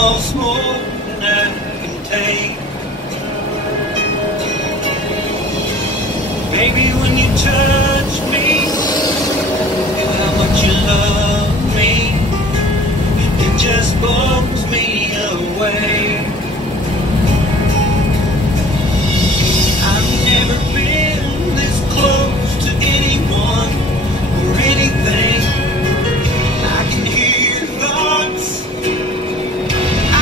almost more than I can take. Baby, when you touch me, feel how much you love me. It just blows me away. I've never been this close to anyone or anything. I can hear your thoughts,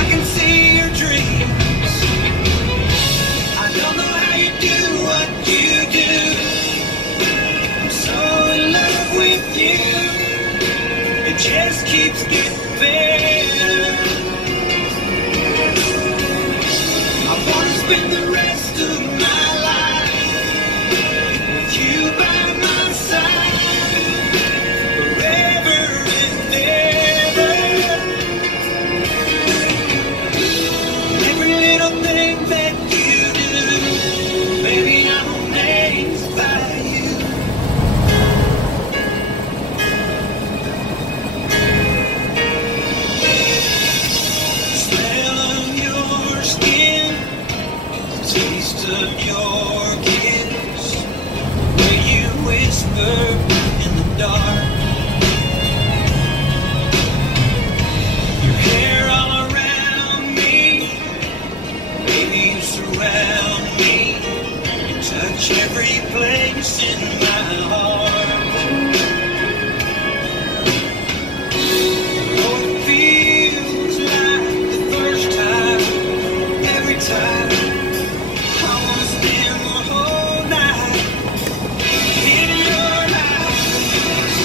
I can see your dreams. I don't know how you do what you do. I'm so in love with you. It just keeps getting better. I wanna spend the rest of my life with you by my side, forever and ever. Every little thing that you do, baby, I'm amazed by you. The smell of your skin, the taste of your kiss, where you whisper in the dark, your hair all around me, baby, you surround me, you touch every place in my heart. Oh, it feels like the first time, every time. I wanna spend the whole night in your eyes.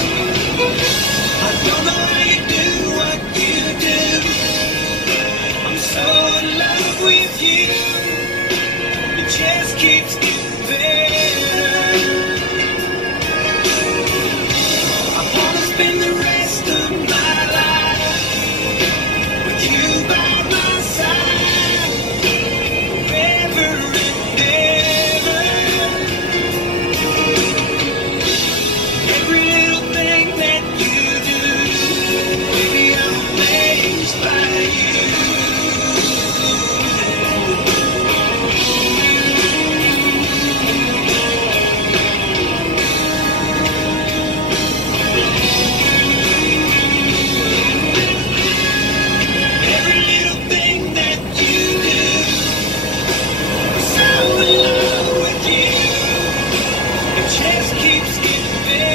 I don't know how you do what you do. I'm so in love with you. It just keeps getting better. I wanna spend the rest of my life with you by my side, forever and ever. Every little thing that you do, baby, I'm amazed by you. Every little thing that you do, I'm so in love with you. It just keeps getting better.